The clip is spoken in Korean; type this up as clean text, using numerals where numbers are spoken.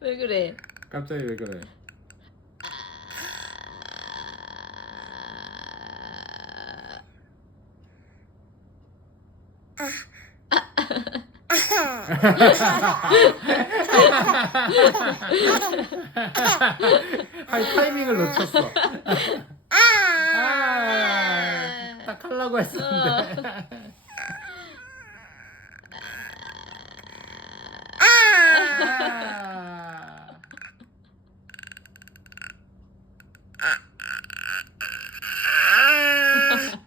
왜 그래? 갑자기 왜 그래? 타이밍을 놓쳤어. 딱 하려고 했었는데.